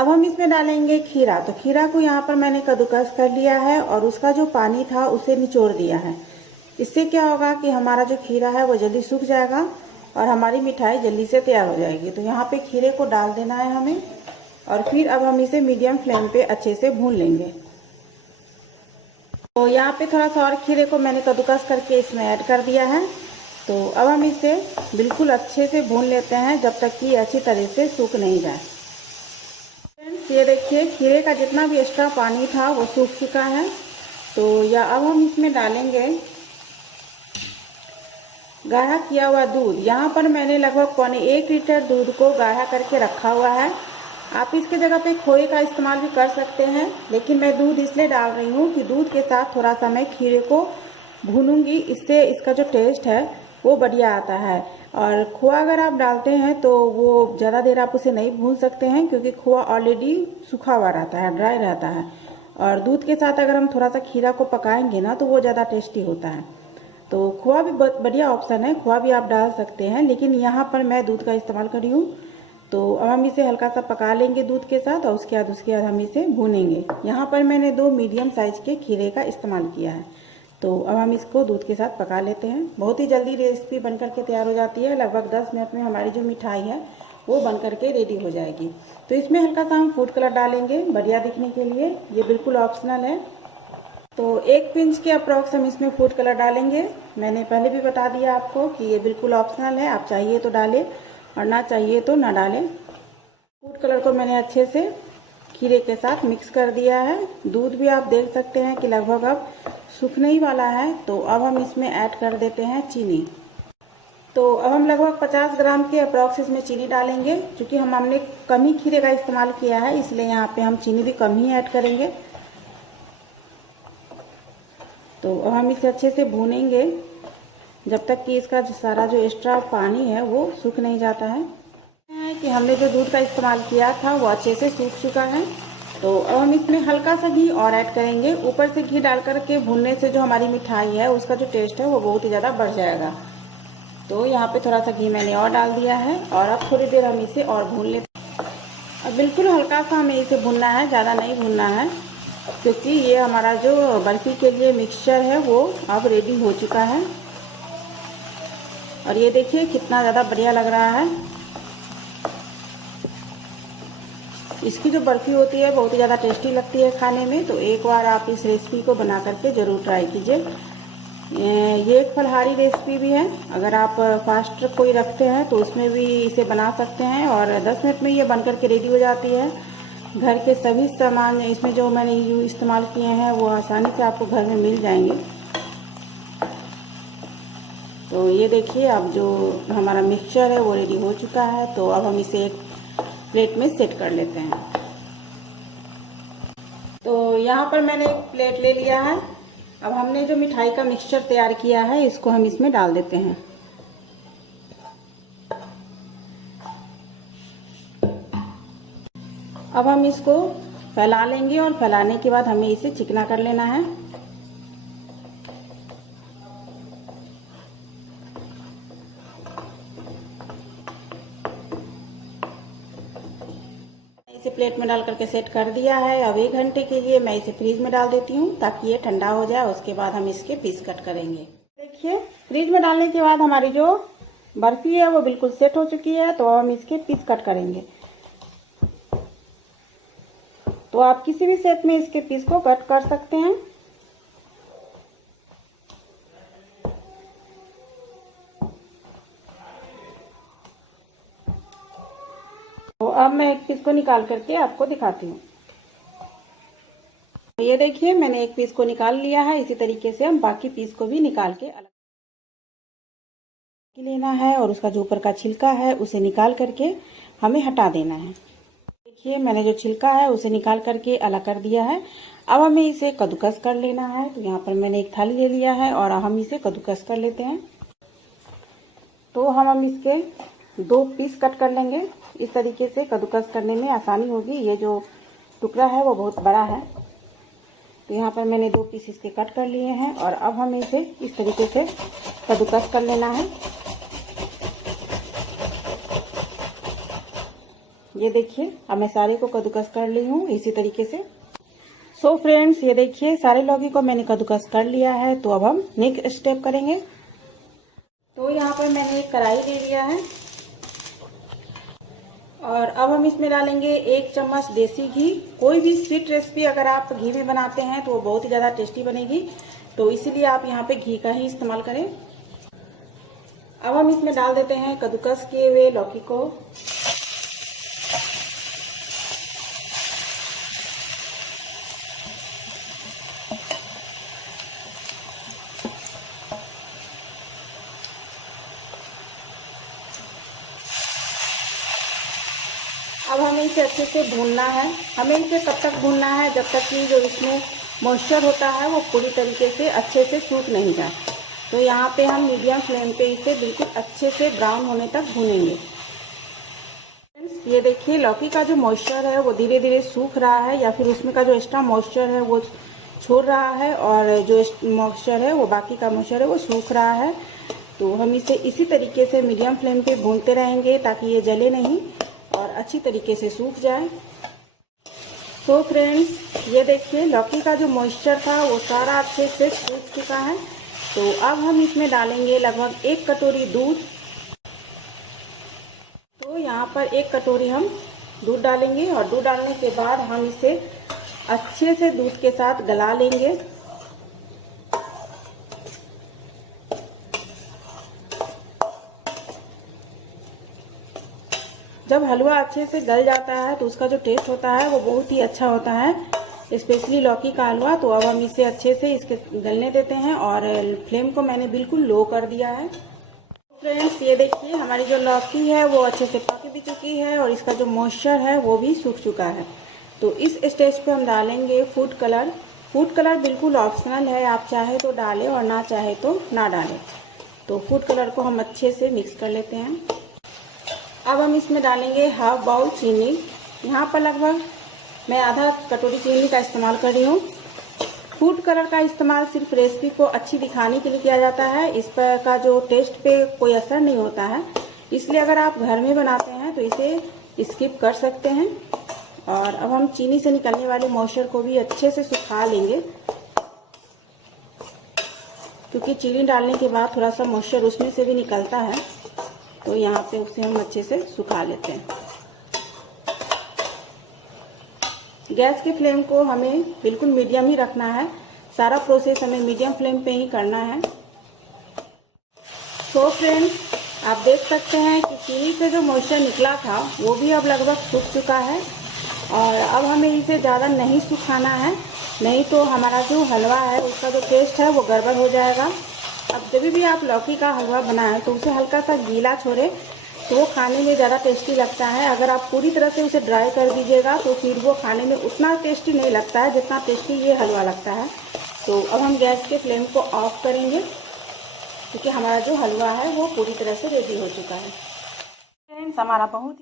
अब हम इसमें डालेंगे खीरा। तो खीरा को यहाँ पर मैंने कद्दूकस कर लिया है और उसका जो पानी था उसे निचोड़ दिया है। इससे क्या होगा कि हमारा जो खीरा है वो जल्दी सूख जाएगा और हमारी मिठाई जल्दी से तैयार हो जाएगी। तो यहाँ पे खीरे को डाल देना है हमें और फिर अब हम इसे मीडियम फ्लेम पे अच्छे से भून लेंगे। तो यहाँ पे थोड़ा सा और खीरे को मैंने कद्दूकस करके इसमें ऐड कर दिया है। तो अब हम इसे बिल्कुल अच्छे से भून लेते हैं जब तक कि अच्छी तरह से सूख नहीं जाए। फ्रेंड्स, ये देखिए खीरे का जितना भी एक्स्ट्रा पानी था वो सूख चुका है। तो या अब हम इसमें डालेंगे गाढ़ा किया हुआ दूध। यहाँ पर मैंने लगभग 1.25 लीटर दूध को गाढ़ा करके रखा हुआ है। आप इसके जगह पे खोए का इस्तेमाल भी कर सकते हैं, लेकिन मैं दूध इसलिए डाल रही हूँ कि दूध के साथ थोड़ा सा मैं खीरे को भूनूंगी, इससे इसका जो टेस्ट है वो बढ़िया आता है। और खोआ अगर आप डालते हैं तो वो ज़्यादा देर आप उसे नहीं भून सकते हैं, क्योंकि खोआ ऑलरेडी सूखा हुआ रहता है, ड्राई रहता है। और दूध के साथ अगर हम थोड़ा सा खीरा को पकाएंगे ना तो वो ज़्यादा टेस्टी होता है। तो खोआ भी बहुत बढ़िया ऑप्शन है, खोआ भी आप डाल सकते हैं, लेकिन यहाँ पर मैं दूध का इस्तेमाल कर रही हूँ। तो अब हम इसे हल्का सा पका लेंगे दूध के साथ और उसके बाद हम इसे भूनेंगे। यहाँ पर मैंने 2 मीडियम साइज़ के खीरे का इस्तेमाल किया है। तो अब हम इसको दूध के साथ पका लेते हैं। बहुत ही जल्दी रेसिपी बनकर के तैयार हो जाती है। लगभग 10 मिनट में हमारी जो मिठाई है वो बनकर के रेडी हो जाएगी। तो इसमें हल्का सा हम फूड कलर डालेंगे बढ़िया दिखने के लिए, ये बिल्कुल ऑप्शनल है। तो 1 पिंच के अप्रॉक्स हम इसमें फूड कलर डालेंगे। मैंने पहले भी बता दिया आपको कि ये बिल्कुल ऑप्शनल है, आप चाहिए तो डालें और ना चाहिए तो ना डालें। फूड कलर को मैंने अच्छे से खीरे के साथ मिक्स कर दिया है। दूध भी आप देख सकते हैं कि लगभग अब सूखने ही वाला है। तो अब हम इसमें ऐड कर देते हैं चीनी। तो अब हम लगभग 50 ग्राम के अप्रॉक्स इसमें चीनी डालेंगे। क्योंकि हमने कम ही खीरे का इस्तेमाल किया है, इसलिए यहाँ पे हम चीनी भी कम ही ऐड करेंगे। तो अब हम इसे अच्छे से भूनेंगे जब तक कि इसका सारा जो एक्स्ट्रा पानी है वो सूख नहीं जाता है। कि हमने जो दूध का इस्तेमाल किया था वो अच्छे से सूख चुका है। तो अब हम इसमें हल्का सा घी और ऐड करेंगे। ऊपर से घी डाल करके भूनने से जो हमारी मिठाई है उसका जो टेस्ट है वो बहुत ही ज़्यादा बढ़ जाएगा। तो यहाँ पे थोड़ा सा घी मैंने और डाल दिया है और अब थोड़ी देर हम इसे और भून लेते हैं। अब बिल्कुल हल्का सा हमें इसे भूनना है, ज़्यादा नहीं भूनना है, क्योंकि ये हमारा जो बर्फ़ी के लिए मिक्सचर है वो अब रेडी हो चुका है। और ये देखिए कितना ज़्यादा बढ़िया लग रहा है। इसकी जो बर्फ़ी होती है बहुत ही ज़्यादा टेस्टी लगती है खाने में। तो एक बार आप इस रेसिपी को बना करके ज़रूर ट्राई कीजिए। ये एक फलाहारी रेसिपी भी है। अगर आप फास्ट कोई रखते हैं तो उसमें भी इसे बना सकते हैं और 10 मिनट में ये बन करके रेडी हो जाती है। घर के सभी सामान इसमें जो मैंने इस्तेमाल किए हैं वो आसानी से आपको घर में मिल जाएंगे। तो ये देखिए अब जो हमारा मिक्सचर है वो रेडी हो चुका है। तो अब हम इसे एक प्लेट में सेट कर लेते हैं। तो यहाँ पर मैंने एक प्लेट ले लिया है। अब हमने जो मिठाई का मिक्सचर तैयार किया है इसको हम इसमें डाल देते हैं। अब हम इसको फैला लेंगे और फैलाने के बाद हमें इसे चिकना कर लेना है। इसे प्लेट में डाल करके सेट कर दिया है। अब 1 घंटे के लिए मैं इसे फ्रीज में डाल देती हूँ ताकि ये ठंडा हो जाए। उसके बाद हम इसके पीस कट करेंगे। देखिए फ्रीज में डालने के बाद हमारी जो बर्फी है वो बिल्कुल सेट हो चुकी है। तो हम इसके पीस कट करेंगे। तो आप किसी भी शेप में इसके पीस को कट कर सकते हैं। तो अब मैं एक पीस को निकाल करके आपको दिखाती हूँ। ये देखिए मैंने एक पीस को निकाल लिया है। इसी तरीके से हम बाकी पीस को भी निकाल के अलग लेना है और उसका जो ऊपर का छिलका है उसे निकाल करके हमें हटा देना है। देखिए मैंने जो छिलका है उसे निकाल करके अलग कर दिया है। अब हमें इसे कद्दूकस कर लेना है। तो यहाँ पर मैंने एक थाली ले लिया है और हम इसे कद्दूकस कर लेते हैं। तो हम इसके 2 पीस कट कर लेंगे। इस तरीके से कद्दूकस करने में आसानी होगी। ये जो टुकड़ा है वो बहुत बड़ा है। तो यहाँ पर मैंने 2 पीस इसके कट कर लिए हैं और अब हमें इसे इस तरीके से कद्दूकस कर लेना है। ये देखिए अब मैं सारे को कद्दूकस कर ली हूँ इसी तरीके से। सो फ्रेंड्स ये देखिए सारे लौकी को मैंने कद्दूकस कर लिया है। तो अब हम नेक्स्ट स्टेप करेंगे। तो यहाँ पर मैंने एक कढ़ाई ले लिया है और अब हम इसमें डालेंगे 1 चम्मच देसी घी। कोई भी स्वीट रेसिपी अगर आप घी में बनाते हैं तो वो बहुत ही ज़्यादा टेस्टी बनेगी, तो इसीलिए आप यहाँ पे घी का ही इस्तेमाल करें। अब हम इसमें डाल देते हैं कद्दूकस किए हुए लौकी को। अब हमें इसे अच्छे से भूनना है। हमें इसे तब तक भूनना है जब तक कि जो इसमें मॉइस्चर होता है वो पूरी तरीके से अच्छे से सूख नहीं जाए। तो यहाँ पे हम मीडियम फ्लेम पे इसे बिल्कुल अच्छे से ब्राउन होने तक भूनेंगे। ये देखिए लौकी का जो मॉइस्चर है वो धीरे धीरे सूख रहा है, या फिर उसमें का जो एक्स्ट्रा मॉइस्चर है वो छोड़ रहा है और जो मॉइस्चर है वो बाकी का मॉइस्चर है वो सूख रहा है। तो हम इसे इसी तरीके से मीडियम फ्लेम पे भूनते रहेंगे ताकि ये जले नहीं और अच्छी तरीके से सूख जाए। तो फ्रेंड्स ये देखिए लौकी का जो मॉइस्चर था वो सारा अच्छे से सूख चुका है। तो अब हम इसमें डालेंगे लगभग 1 कटोरी दूध। तो यहाँ पर 1 कटोरी हम दूध डालेंगे और दूध डालने के बाद हम इसे अच्छे से दूध के साथ गला लेंगे। जब हलवा अच्छे से गल जाता है तो उसका जो टेस्ट होता है वो बहुत ही अच्छा होता है, स्पेशली लौकी का हलवा। तो अब हम इसे अच्छे से इसके गलने देते हैं और फ्लेम को मैंने बिल्कुल लो कर दिया है। फ्रेंड्स ये देखिए हमारी जो लौकी है वो अच्छे से पक भी चुकी है और इसका जो मॉइस्चर है वो भी सूख चुका है। तो इस स्टेज पे हम डालेंगे फूड कलर। फूड कलर बिल्कुल ऑप्शनल है, आप चाहे तो डालें और ना चाहे तो ना डालें। तो फूड कलर को हम अच्छे से मिक्स कर लेते हैं। अब हम इसमें डालेंगे हाफ बाउल चीनी। यहाँ पर लगभग मैं आधा कटोरी चीनी का इस्तेमाल कर रही हूँ। फूड कलर का इस्तेमाल सिर्फ रेसिपी को अच्छी दिखाने के लिए किया जाता है, इस पर का जो टेस्ट पे कोई असर नहीं होता है। इसलिए अगर आप घर में बनाते हैं तो इसे स्किप कर सकते हैं। और अब हम चीनी से निकलने वाले मॉइस्चर को भी अच्छे से सुखा लेंगे, क्योंकि चीनी डालने के बाद थोड़ा सा मॉइस्चर उसमें से भी निकलता है। तो यहाँ पे उसे हम अच्छे से सुखा लेते हैं। गैस के फ्लेम को हमें बिल्कुल मीडियम ही रखना है। सारा प्रोसेस हमें मीडियम फ्लेम पे ही करना है। तो फ्रेंड्स आप देख सकते हैं कि चीनी से जो मॉइस्चर निकला था वो भी अब लगभग सूख चुका है और अब हमें इसे ज़्यादा नहीं सुखाना है, नहीं तो हमारा जो हलवा है उसका जो टेस्ट है वो गड़बड़ हो जाएगा। अब जब भी आप लौकी का हलवा बनाएं तो उसे हल्का सा गीला छोड़े तो वो खाने में ज़्यादा टेस्टी लगता है। अगर आप पूरी तरह से उसे ड्राई कर दीजिएगा तो फिर वो खाने में उतना टेस्टी नहीं लगता है जितना टेस्टी ये हलवा लगता है। तो अब हम गैस के फ्लेम को ऑफ करेंगे, क्योंकि हमारा जो हलवा है वो पूरी तरह से रेडी हो चुका है। फ्रेंड्स हमारा बहुत